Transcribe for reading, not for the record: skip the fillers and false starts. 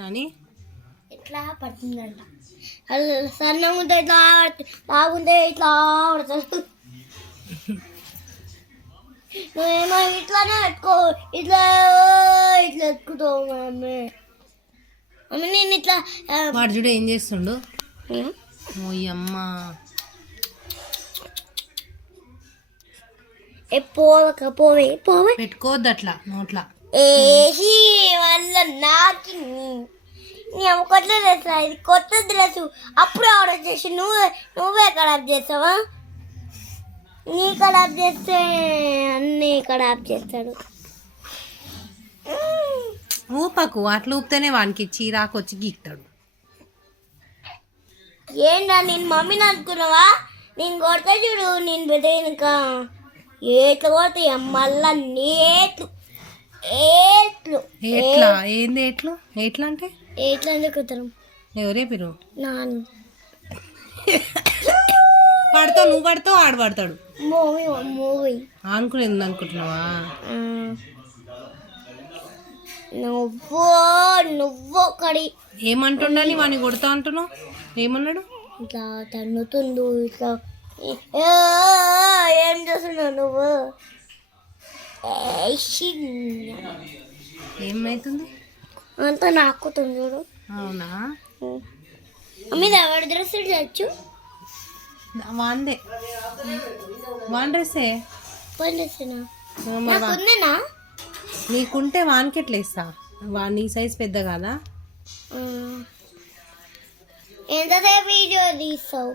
నాని ఇట్లా పడుతుందంట. అలా సన్నంగా ఉంటే ఇట్లా లాగుంటే ఇట్లా పడుతుంది. నువ్వేమో ఇట్లానే పెట్టుకో, ఇట్లా ఇట్లా ఎక్కుతావు మమ్మీ. మమ్మీ నేను ఇట్లా వాడు చూడు ఏం చేస్తుండు. ఓయమ్మ పోవే పోవే పెట్టుకోవద్దు అట్లా నోట్లా. ఏహి వల్ల నాకు నీ అమ్మకొట్లే డ్రెస్ ఇది కొత్త డ్రెస్ అప్పుడు ఆర్డర్ చేసి నువ్వే ఖరాబ్ చేస్తావా? నీ ఖరాబ్ చేస్తే అన్నీ ఖరాబ్ చేస్తాడు. ఊపకు అట్లా ఊపితేనే వానికి చీరాకు వచ్చి గీక్తాడు. ఏంటా నేను మమ్మీని అనుకున్నావా? నేను కొడతా చూడు, నేను పెట్టేనుక ఏట్లు కొడతాయి మళ్ళా నేట్లు ఏట్లు. ఎట్లా ఏంది ఎట్లు ఎట్లా అంటే ఎట్లా అనుకుంటాను ఎవరే పిరు నాను పడతావు, నువ్వు పడతావు, ఆడు పడతాడు. మూవీ మూవీ అనుకునేది అనుకుంటున్నావా? నువ్వు కడి ఏమంటుండని వాడిని కొడతా అంటున్నావు? ఏమన్నాడు? ఇట్లా తన్నుతుండు ఇట్లా ఏం చేస్తున్నావు నువ్వు? ఏమైతుంది అంతా నాకుతుంది చూడు. అవునా? మీద ఎవరి డ్రెస్ తెచ్చు వాండే వాన్ డ్రెస్సే పండేసినా నాకుందేనా? నీకుంటే వానికి ఎట్లా ఇస్తా? నీ సైజ్ పెద్ద కాదా? ఎంతసేపు వీడియో తీస్తావు?